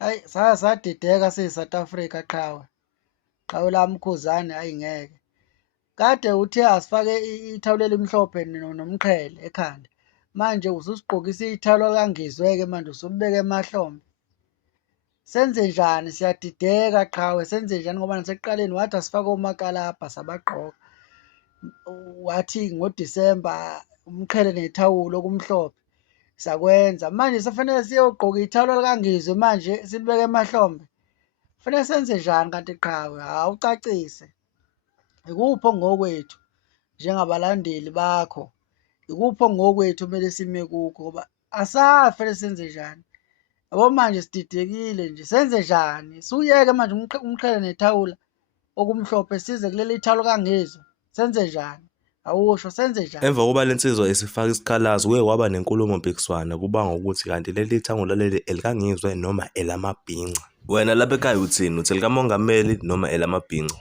Hayi sadideka siyi-South Africa qhawe lami uKhuzani hayi ngeke. Kade uthe asifake ithawulo elimhlophe nomqhele ekhanda. Manje ususigqokisa ithawulo likaNgizwe-ke manje usulibeka emahlombe. Senze njani? Siyadideka qhawe, senze njani ngoba nasekuqaleni wathi asifake omakalabha sabagqoka. Wathi ngoDisemba umqhele nethawulo okumhlophe sakwenza. Manje sefanele siyogqoka ithawulo likaNgizwe manje silibeke emahlombe. Kufanele senze njani kanti qhawe? Awucacise. Ikuphi okungokwethu njengabalandeli bakho? Ikuphi okungokwethu okumele sime kukho ngoba asazi fanele senze njani. Yabo manje sididekile nje, senze njani? Suyeke manje umqhele nethawula okumhlophe size kuleli thawulo likaNgizwe. Senze njani? Awusho senze njani? Emva kokuba le nsizwa isifaka isikhalazo kuye kwaba nenkulumo mpikiswano kubanga ukuthi kanti leli thangulo leli elikaNgizwe noma elamabhinca. Wena lapha ekhaya uthini? Uthi elikamongameli noma elamabhinca?